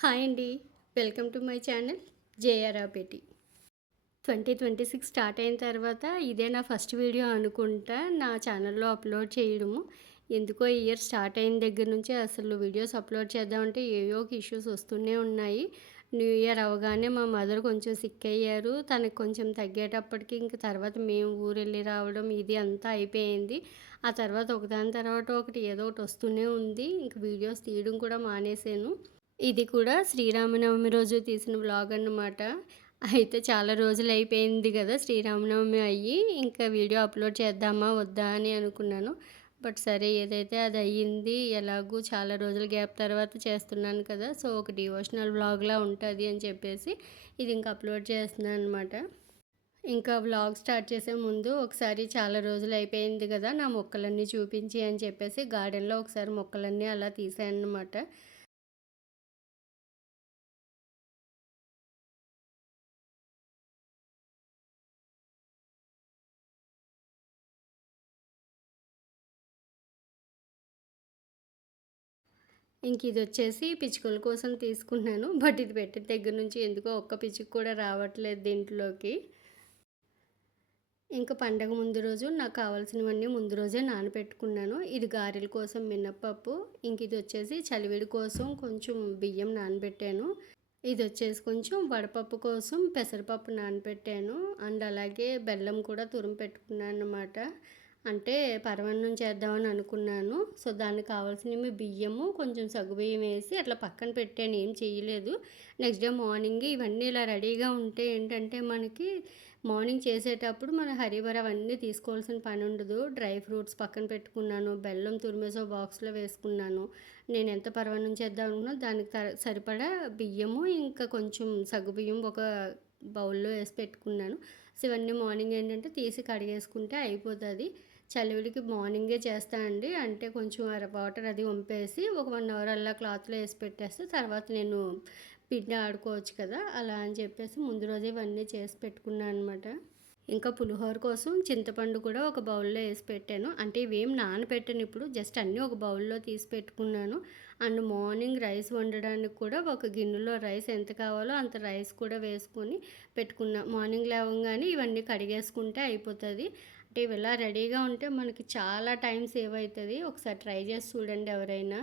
Hi అండి. Welcome to my channel జేఆర్ఆపేటి. 2026 start అయిన తర్వాత ఇదే నా ఫస్ట్ వీడియో అనుకుంటా నా ఛానల్‌లో అప్లోడ్ చేయడము. ఎందుకో ఈ ఇయర్ స్టార్ట్ అయిన దగ్గర నుంచి అసలు వీడియోస్ అప్లోడ్ చేద్దామంటే ఏవో ఒక ఇష్యూస్ వస్తూనే ఉన్నాయి. న్యూ ఇయర్ అవ్వగానే మా మదర్ కొంచెం సిక్ అయ్యారు. తనకి కొంచెం తగ్గేటప్పటికి ఇంక తర్వాత మేము ఊరెళ్ళి రావడం ఇది అంతా అయిపోయింది. ఆ తర్వాత ఒకదాని తర్వాత ఒకటి ఏదో ఒకటి వస్తూనే ఉంది. ఇంక వీడియోస్ తీయడం కూడా మానేశాను. ఇది కూడా శ్రీరామనవమి రోజు తీసిన వ్లాగ్ అన్నమాట. అయితే చాలా రోజులైపోయింది గదా! శ్రీరామనవమి అయ్యి, ఇంకా వీడియో అప్‌లోడ్ చేద్దామా? వద్దా? అని అనుకున్నాను. బట్ సరే ఏదైతే అది అయ్యింది. ఎలాగూ చాలా రోజుల గ్యాప్ తర్వాత చేస్తున్నాను కదా! సో, ఒక డివోషనల్ వ్లాగ్‌లా ఉంటది అని చెప్పేసి ఇది ఇంక అప్‌లోడ్ చేస్తున్నాననమాట. ఇంకా వ్లాగ్ స్టార్ట్ చేసే ముందు ఒకసారి చాలా రోజులైపోయింది గదా! నా మొక్కలన్నీ చూపించి అని చెప్పేసి గార్డెన్‌లో ఒకసారి మొక్కలన్నీ అలా తీశాననమాట. ఇంకిదొచ్చేసి పిచ్చుకల కోసం తీసుకున్నాను. బట్ ఇది పెట్టిన దగ్గర నుంచి ఎందుకో ఒక్క పిచ్చుక కూడా రావట్లేదు దీంట్లోకి. ఇంక పండగ ముందు రోజు నాకు కావాల్సినవన్నీ ముందు రోజే నానబెట్టుకున్నాను. ఇది గారెల కోసం మినప్పప్పు, ఇంకిదొచ్చేసి చలివిడి కోసం కొంచెం బియ్యం నానబెట్టాను. ఇదొచ్చేసి కొంచెం వడపప్పు కోసం పెసరపప్పు నానబెట్టాను. అండ్ అలాగే బెల్లం కూడా తురిమి పెట్టుకున్నానన్నమాట. అంటే పరమాన్నం చేద్దామని అనుకున్నాను. సో, దానికి కావాల్సినవి బియ్యము, కొంచెం సగ్గుబియ్యం వేసి అట్లా పక్కన పెట్టాను. ఏం చేయలేదు. నెక్స్ట్ డే మార్నింగ్ ఇవన్నీ ఇలా రెడీగా ఉంటే ఏంటంటే మనకి మార్నింగ్ చేసేటప్పుడు మన హరీబరీ అవన్నీ తీసుకోవాల్సిన పని ఉండదు. డ్రై ఫ్రూట్స్ పక్కన పెట్టుకున్నాను. బెల్లం తురిమేసి ఓ బాక్స్‌లో వేసుకున్నాను. నేను ఎంత పరమాన్నం చేద్దాం అనుకున్నా దానికి సరిపడా బియ్యము, ఇంకా కొంచెం సగ్గుబియ్యం ఒక బౌల్‌లో వేసి పెట్టుకున్నాను. సో, ఇవన్నీ మార్నింగ్ ఏంటంటే తీసి కడిగేసుకుంటే అయిపోతది. చలివిడికి మార్నింగే చేస్తా అండి. అంటే కొంచెం వాటర్ అది వంపేసి ఒక 1 అవర్ అలా క్లాత్‌లో ఏసి పెట్టేస్తే తర్వాత నేను పిండి ఆడుకోవచ్చు కదా! అలా అని చెప్పేసి ముందు రోజే ఇవన్నీ చేసి పెట్టుకున్నా అనమాట. ఇంకా పులిహోర కోసం చింతపండు కూడా ఒక బౌల్‌లో ఏసి పెట్టాను. అంటే ఇవేం నానబెట్టను ఇప్పుడు. జస్ట్ అన్నీ ఒక బౌల్‌లో తీసి పెట్టుకున్నాను. అండ్ మార్నింగ్ రైస్ వండడానికి కూడా ఒక గిన్నెలో రైస్ ఎంత కావాలో అంత రైస్ కూడా వేసుకొని పెట్టుకున్నా. మార్నింగ్ లేవంగానే ఇవన్నీ కడిగేసుకుంటే అయిపోతది. అంటే ఇవి ఇలా రెడీగా ఉంటే మనకి చాలా టైం సేవ్ అయితది. ఒకసారి ట్రై చేసి చూడండి ఎవరైనా.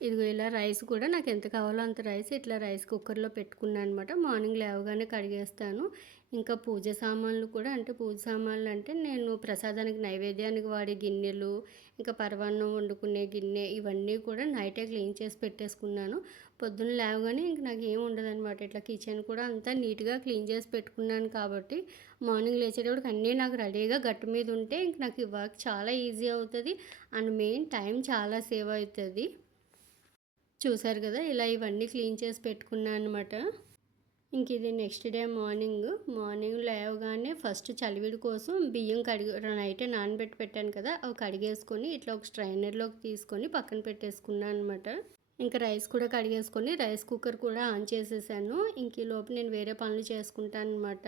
ఇదిగో ఇలా రైస్ కూడా నాకు ఎంత కావాలో అంత రైస్ ఇట్లా రైస్ కుక్కర్‌లో పెట్టుకున్నాను అనమాట. మార్నింగ్ లేవగానే కడిగేస్తాను. ఇంకా పూజ సామాన్లు కూడా అంటే పూజ సామాన్లు అంటే నేను ప్రసాదానికి నైవేద్యానికి వాడే గిన్నెలు, ఇంకా పరమాన్నం వండుకునే గిన్నె ఇవన్నీ కూడా నైటే క్లీన్ చేసి పెట్టేసుకున్నాను. పొద్దున్న లేవగానే ఇంక నాకేం ఉండదనమాట. ఇట్లా కిచెన్ కూడా అంతా నీట్‌గా క్లీన్ చేసి పెట్టుకున్నాను కాబట్టి మార్నింగ్ లేచేటప్పటికి అన్నీ నాకు రెడీగా గట్టు మీద ఉంటే ఇంక నాకు ఈ వర్క్ చాలా ఈజీ అవుతది. అండ్ మెయిన్ టైం చాలా సేవ్ అయితది. చూసారు కదా! ఇలా ఇవన్నీ క్లీన్ చేసి పెట్టుకున్నా అనమాట. ఇంక ఇది నెక్స్ట్ డే మార్నింగ్ లేవగానే ఫస్ట్ చలివిడి కోసం బియ్యం నైటే నానబెట్టి పెట్టాను కదా! అవి కడిగేసుకొని ఇట్లా ఒక స్ట్రైనర్‌లోకి తీసుకొని పక్కన పెట్టేసుకున్నా అనమాట. ఇంకా రైస్ కూడా కడిగేసుకొని రైస్ కుక్కర్ కూడా ఆన్ చేసేసాను. ఇంక ఈలోపు నేను వేరే పనులు చేసుకుంటాననమాట.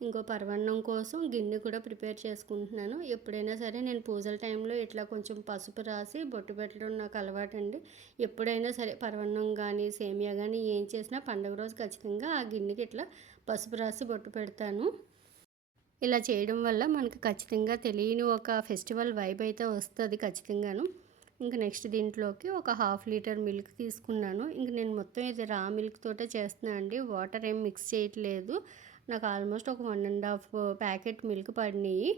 ఇంకో పరమాన్నం కోసం గిన్నె కూడా ప్రిపేర్ చేసుకుంటున్నాను. ఎప్పుడైనా సరే నేను పూజల టైంలో ఇట్లా కొంచెం పసుపు రాసి బొట్టు పెట్టడం నాకు అలవాటండి. ఎప్పుడైనా సరే పరమాన్నం గానీ, సేమియా గానీ ఏం చేసినా పండుగ రోజు ఖచ్చితంగా ఆ గిన్నెకి ఇట్లా పసుపు రాసి బొట్టు పెడతాను. ఇలా చేయడం వల్ల మనకి ఖచ్చితంగా తెలియని ఒక ఫెస్టివల్ వైబ్ అయితే వస్తది ఖచ్చితంగాను. ఇంక నెక్స్ట్ దీంట్లోకి ఒక హాఫ్ లీటర్ మిల్క్ తీసుకున్నాను. ఇంక నేను మొత్తం ఇది రా మిల్క్ తోటే చేస్తున్నా అండి. వాటర్ ఏం మిక్స్ చేయట్లేదు. నాకు ఆల్మోస్ట్ ఒక 1 ½ ప్యాకెట్ మిల్క్ పడినాయి.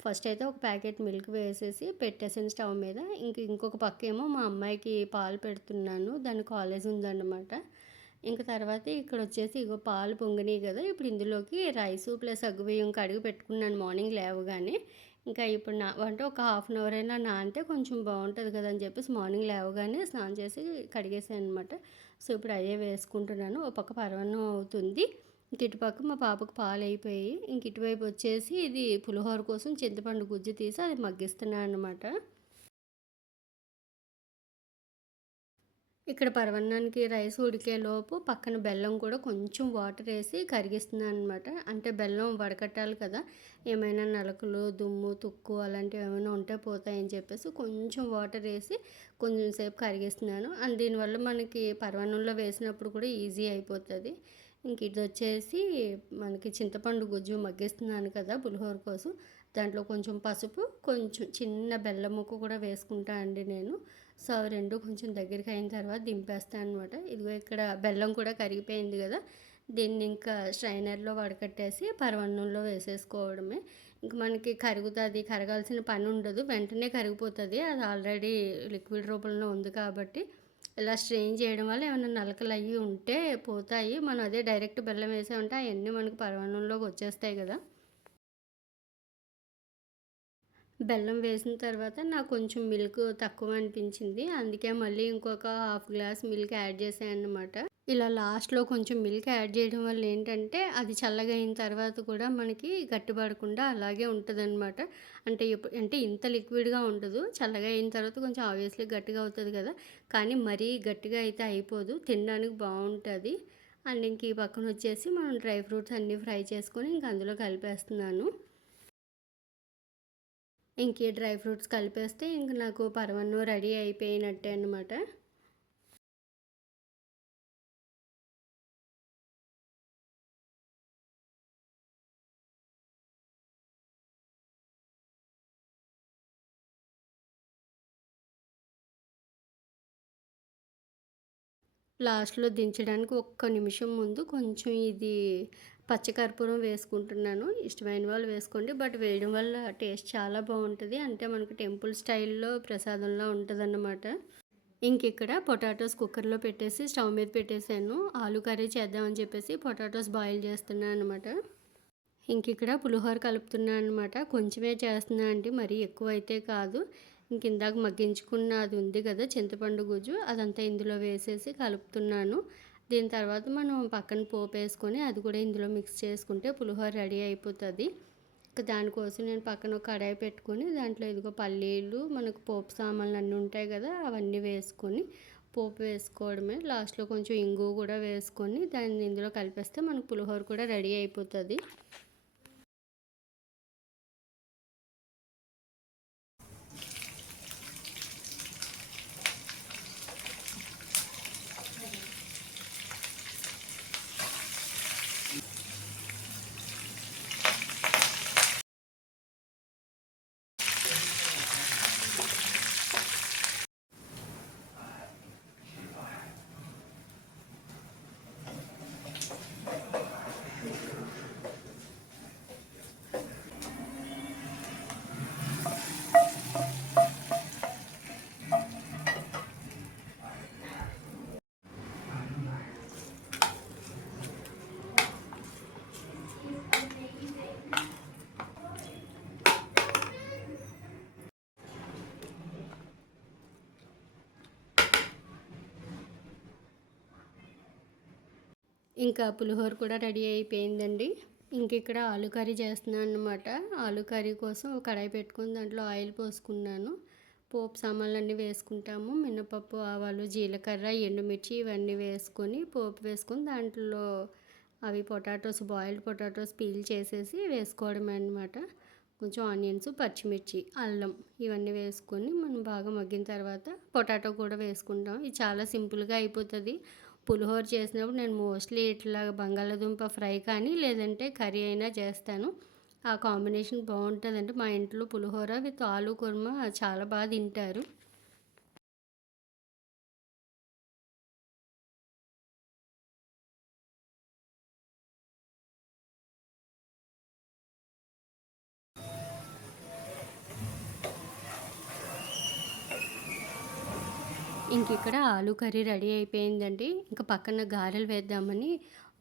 ఫస్ట్ అయితే ఒక ప్యాకెట్ మిల్క్ వేసేసి పెట్టేసాను స్టవ్ మీద. ఇంకొక పక్కేమో మా అమ్మాయికి పాలు పెడుతున్నాను. దాని కాలేజ్ ఉందన్నమాట. ఇంక తర్వాత ఇక్కడొచ్చేసి ఇగో పాలు పొంగినాయి గదా! ఇప్పుడు ఇందులోకి రైసు ప్లస్ సగ్గుబియ్యం కడిగి పెట్టుకున్నాను మార్నింగ్ లేవగానే. ఇంకా ఇప్పుడు అంటే ఒక హాఫ్ అన్ అవర్ అయినా నానితే కొంచెం బావుంటది కదా! అని చెప్పేసి మార్నింగ్ లేవగానే స్నానం చేసి కడిగేసాననమాట. సో, ఇప్పుడు అయ్యే వేసుకుంటున్నాను. ఓ పక్క పరమాన్నం అవుతుంది. ఇంక ఇటుపక్క మా పాపకు పాలయిపోయాయి. ఇంక ఇటువైపు వచ్చేసి ఇది పులిహోర కోసం చింతపండు గుజ్జు తీసి అది మగ్గిస్తున్నాననమాట. ఇక్కడ పరమాన్నానికి రైస్ ఉడికేలోపు పక్కన బెల్లం కూడా కొంచెం వాటర్ వేసి కరిగిస్తున్నాను అనమాట. అంటే బెల్లం వడకట్టాలి కదా! ఏమైనా నలకలు, దుమ్ము, తుక్కు అలాంటివి ఏమైనా ఉంటే పోతాయని చెప్పేసి కొంచెం వాటర్ వేసి కొంచెం సేపు కరిగిస్తున్నాను. అండ్ దీనివల్ల మనకి పరమాన్నంలో వేసినప్పుడు కూడా ఈజీ అయిపోతుంది. ఇంక ఇదొచ్చేసి మనకి చింతపండు గుజ్జు మగ్గిస్తున్నాను కదా పులిహోర కోసం. దాంట్లో కొంచెం పసుపు, కొంచెం చిన్న బెల్లం ముక్క కూడా వేసుకుంటా అండి నేను. సో అవి 2 కొంచెం దగ్గరికి అయిన తర్వాత దింపేస్తాను అనమాట. ఇదిగో ఇక్కడ బెల్లం కూడా కరిగిపోయింది కదా! దీన్ని ఇంకా స్ట్రైనర్‌లో వడకట్టేసి పరమాన్నంలో వేసేసుకోవడమే. ఇంక మనకి కరుగుతుంది, కరగాల్సిన పని ఉండదు. వెంటనే కరిగిపోతుంది. అది ఆల్రెడీ లిక్విడ్ రూపంలో ఉంది కాబట్టి ఇలా స్ట్రెయిన్ చేయడం వల్ల ఏమైనా నలకలు అయ్యి ఉంటే పోతాయి. మనం అదే డైరెక్ట్ బెల్లం వేసామంటే అవన్నీ మనకి పరమాన్నంలోకి వచ్చేస్తాయి కదా! బెల్లం వేసిన తర్వాత నాకు కొంచెం మిల్క్ తక్కువ అనిపించింది. అందుకే మళ్ళీ ఇంకొక హాఫ్ గ్లాస్ మిల్క్ యాడ్ చేశానన్నమాట. ఇలా లాస్ట్‌లో కొంచెం మిల్క్ యాడ్ చేయడం వల్ల ఏంటంటే, అది చల్లగా అయిన తర్వాత కూడా మనకి గట్టిపడకుండా అలాగే ఉంటదనమాట. అంటే ఇంత లిక్విడ్‌గా ఉండదు. చల్లగా అయిన తర్వాత కొంచెం ఆబ్వియస్‌లీ గట్టిగా అవుతది కదా! కానీ మరీ గట్టిగా అయితే అయిపోదు. తినడానికి బావుంటది. అండ్ ఇంక ఈ పక్కనొచ్చేసి మనం డ్రై ఫ్రూట్స్ అన్నీ ఫ్రై చేసుకొని ఇంక అందులో కలిపేస్తున్నాను. ఇంక ఈ డ్రై ఫ్రూట్స్ కలిపేస్తే ఇంక నాకు పరమాన్నం రెడీ అయిపోయినట్టే అనమాట. లాస్ట్‌లో దించడానికి ఒక్క నిమిషం ముందు కొంచెం ఇది పచ్చకర్పూరం వేసుకుంటున్నాను. ఇష్టమైన వాళ్ళు వేసుకోండి. బట్ వేయడం వల్ల టేస్ట్ చాలా బావుంటది. అంటే మనకి టెంపుల్ స్టైల్‌లో ప్రసాదంలా ఉంటదన్నమాట. ఇంకిక్కడ పొటాటోస్ కుక్కర్‌లో పెట్టేసి స్టవ్ మీద పెట్టేసాను. ఆలు కర్రీ చేద్దామని చెప్పేసి పొటాటోస్ బాయిల్ చేస్తున్నా అనమాట. ఇంకిక్కడ పులిహోర కలుపుతున్నా అనమాట. కొంచెమే చేస్తున్నా అండి. మరీ ఎక్కువైతే కాదు. ఇందాక మగ్గించుకున్న అది ఉంది కదా! చింతపండు గుజ్జు అదంతా ఇందులో వేసేసి కలుపుతున్నాను. దీని తర్వాత మనం పక్కన పోపేసుకొని అది కూడా ఇందులో మిక్స్ చేసుకుంటే పులిహోర రెడీ అయిపోతది. ఇక దానికోసం నేను పక్కన ఒక కడాయి పెట్టుకొని దాంట్లో ఇదిగో పల్లీలు, మనకు పోపు సామాన్లు అన్నీ ఉంటాయి కదా! అవన్నీ వేసుకొని పోపు వేసుకోవడమే. లాస్ట్‌లో కొంచెం ఇంగువ కూడా వేసుకొని దాన్ని ఇందులో కలిపేస్తే మనకు పులిహోర కూడా రెడీ అయిపోతది. ఇంకా పులిహోర కూడా రెడీ అయిపోయిందండి. ఇక్కడ ఆలు కర్రీ చేస్తున్నాను అన్నమాట. ఆలు కర్రీ కోసం ఒక కడాయి పెట్టుకొని దాంట్లో ఆయిల్ పోసుకున్నాను. పోపు సామాన్లన్నీ వేసుకుంటాము. మినపప్పు, ఆవాలు, జీలకర్ర, ఎండుమిర్చి ఇవన్నీ వేసుకొని పోపు వేసుకొని దాంట్లో అవి బాయిల్డ్ పొటాటోస్ పీల్ చేసేసి వేసుకోవడమే అన్నమాట. కొంచెం ఆనియన్స్, పచ్చిమిర్చి, అల్లం ఇవన్నీ వేసుకొని మనం బాగా మగ్గిన తర్వాత పొటాటో కూడా వేసుకుంటాం. ఇది చాలా సింపుల్‌గా అయిపోతది. పులిహోర చేసినప్పుడు నేను మోస్ట్లీ ఇట్లా బంగాళాదుంప ఫ్రై కానీ లేదంటే కర్రీ అయినా చేస్తాను. ఆ కాంబినేషన్ బావుంటదండి. మా ఇంట్లో పులిహోర విత్ ఆలు కుర్మా చాలా బాగా తింటారు. ఇక్కడ ఆలు కర్రీ రెడీ అయిపోయిందండి. పక్కన గారెలు వేద్దామని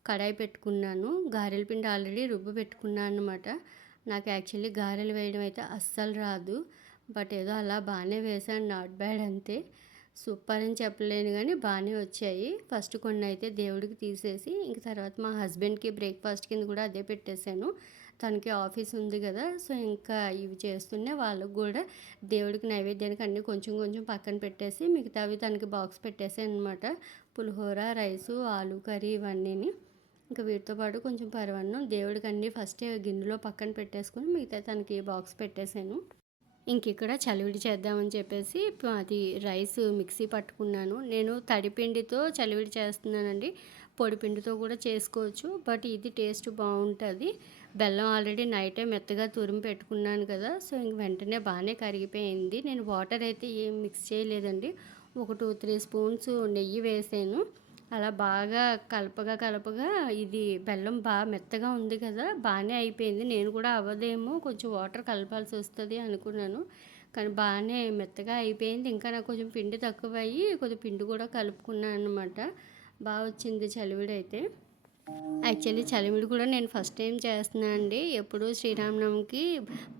కడాయి పెట్టుకున్నాను. గారెల పిండి ఆల్రెడీ రుబ్బి పెట్టుకున్నాను అనమాట. నాకు యాక్చువల్లీ గారెలు వేయడం అయితే అస్సలు రాదు. బట్ ఏదో అలా బాగానే వేశాను. నాట్ బ్యాడ్ అంతే. సూపర్ అని చెప్పలేను కానీ బాగానే వచ్చాయి. ఫస్ట్ కొన్ని అయితే దేవుడికి తీసేసి తర్వాత మా హస్బెండ్కి బ్రేక్ఫాస్ట్ కింద కూడా అదే పెట్టేశాను. తనకి ఆఫీస్ ఉంది కదా, సో ఇంకా ఇవి చేస్తూనే వాళ్ళకు కూడా దేవుడికి నైవేద్యానికి అన్నీ కొంచెం కొంచెం పక్కన పెట్టేసి మిగతావి తనకి బాక్స్ పెట్టేసాను అనమాట. పులిహోర, రైసు, ఆలు కర్రీ ఇవన్నీని. ఇంకా వీటితో పాటు కొంచెం పరవన్నం దేవుడికి అన్నీ ఫస్టే గిన్నెలో పక్కన పెట్టేసుకొని మిగతా తనకి బాక్స్ పెట్టేశాను. ఇంక ఇక్కడ చలివిడి చేద్దామని చెప్పేసి అది రైస్ మిక్సీ పట్టుకున్నాను. నేను తడిపిండితో చలివిడి చేస్తున్నానండి. పొడిపిండితో కూడా చేసుకోవచ్చు, బట్ ఇది టేస్ట్ బాగుంటుంది. బెల్లం ఆల్రెడీ నైటే మెత్తగా తురిమి పెట్టుకున్నాను కదా, సో ఇంక వెంటనే బాగానే కరిగిపోయింది. నేను వాటర్ అయితే ఏం మిక్స్ చేయలేదండి. ఒక 2-3 స్పూన్స్ నెయ్యి వేసాను. అలా బాగా కలపగా ఇది బెల్లం బాగా మెత్తగా ఉంది కదా, బాగానే అయిపోయింది. నేను కూడా అవ్వదేమో, కొంచెం వాటర్ కలపాల్సి వస్తుంది అనుకున్నాను, కానీ బాగానే మెత్తగా అయిపోయింది. ఇంకా నాకు కొంచెం పిండి తక్కువ అయ్యి కొద్దిగా పిండి కూడా కలుపుకున్నాను అనమాట. బాగా వచ్చింది చలివిడి అయితే. యాక్చువల్లీ చలివిడి కూడా నేను ఫస్ట్ టైం చేస్తున్నాను అండి. ఎప్పుడు శ్రీరామనవమికి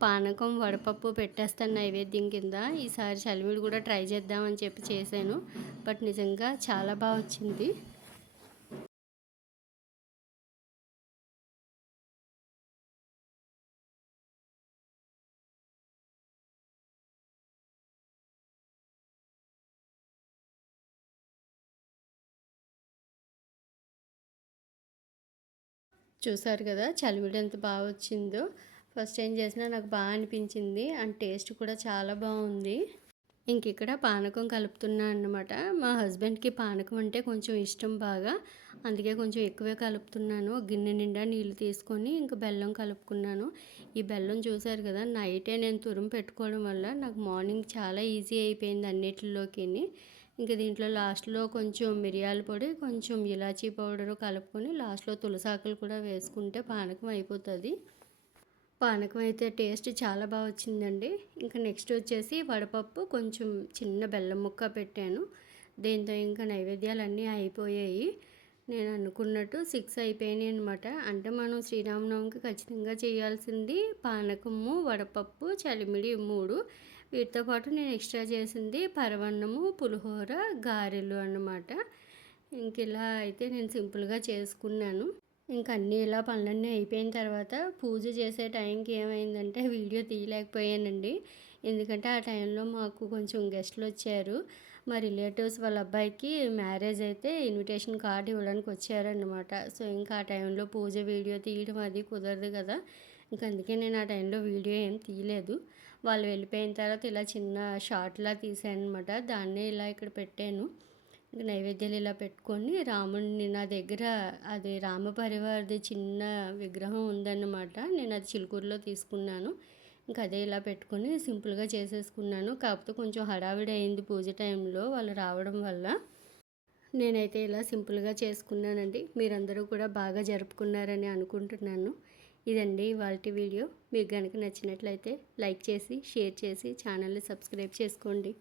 పానకం, వడపప్పు పెట్టేస్తాను నైవేద్యం కింద. ఈసారి చలివిడి కూడా ట్రై చేద్దామని చెప్పి చేశాను, బట్ నిజంగా చాలా బాగా వచ్చింది. చూసారు కదా చలివిడి ఎంత బాగా వచ్చిందో. ఫస్ట్ టైం చేసినా నాకు బాగా అనిపించింది, అండ్ టేస్ట్ కూడా చాలా బాగుంది. ఇంక ఇక్కడ పానకం కలుపుతున్నా అన్నమాట. మా హస్బెండ్కి పానకం అంటే కొంచెం ఇష్టం బాగా, అందుకే కొంచెం ఎక్కువే కలుపుతున్నాను. గిన్నె నిండా నీళ్ళు తీసుకొని ఇంక బెల్లం కలుపుకున్నాను. ఈ బెల్లం చూసారు కదా, నైటే నేను తురుము పెట్టుకోవడం వల్ల నాకు మార్నింగ్ చాలా ఈజీ అయిపోయింది అన్నిటిలోకి. ఇంక దీంట్లో లాస్ట్లో కొంచెం మిరియాల పొడి, కొంచెం ఇలాచీ పౌడరు కలుపుకొని లాస్ట్లో తులసాకులు కూడా వేసుకుంటే పానకం అయిపోతుంది. పానకం అయితే టేస్ట్ చాలా బాగా వచ్చిందండి. ఇంకా నెక్స్ట్ వచ్చేసి వడపప్పు, కొంచెం చిన్న బెల్లం ముక్క పెట్టాను. దీంతో ఇంకా నైవేద్యాలన్నీ అయిపోయాయి. నేను అనుకున్నట్టు 6 అయిపోయినాయి అనమాట. అంటే మనం శ్రీరామనవమికి ఖచ్చితంగా చేయాల్సింది పానకము, వడపప్పు, చలిమిడి 3. వీటితో పాటు నేను ఎక్స్ట్రా చేసింది పరవన్నము, పులిహోర, గారెలు అన్నమాట. ఇంక ఇలా అయితే నేను సింపుల్గా చేసుకున్నాను. ఇంక అన్నీ ఇలా పనులన్నీ అయిపోయిన తర్వాత పూజ చేసే టైంకి ఏమైందంటే వీడియో తీయలేకపోయానండి. ఎందుకంటే ఆ టైంలో మాకు కొంచెం గెస్టులు వచ్చారు. మా రిలేటివ్స్ వాళ్ళ అబ్బాయికి మ్యారేజ్ అయితే ఇన్విటేషన్ కార్డు ఇవ్వడానికి వచ్చారనమాట. సో ఇంకా ఆ టైంలో పూజ వీడియో తీయడం అది కుదరదు కదా, ఇంక అందుకే నేను ఆ టైంలో వీడియో ఏం తీయలేదు. వాళ్ళు వెళ్ళిపోయిన తర్వాత ఇలా చిన్న షార్ట్లా తీసాను అనమాట. దాన్నే ఇలా ఇక్కడ పెట్టాను. నైవేద్యాలు ఇలా పెట్టుకొని రాముడిని, నా దగ్గర అది రామ పరివారది చిన్న విగ్రహం ఉందన్నమాట. నేను అది చిలుకూరులో తీసుకున్నాను. ఇంకా అదే ఇలా పెట్టుకొని సింపుల్గా చేసేసుకున్నాను. కాకపోతే కొంచెం హడావిడి అయింది పూజ టైంలో వాళ్ళు రావడం వల్ల. నేనైతే ఇలా సింపుల్గా చేసుకున్నానండి. మీరందరూ కూడా బాగా జరుపుకున్నారని అనుకుంటున్నాను. ఇదండి ఇవాల్టి వీడియో. మీకు కనుక నచ్చినట్లయితే లైక్ చేసి, షేర్ చేసి ఛానల్ని సబ్స్క్రైబ్ చేసుకోండి.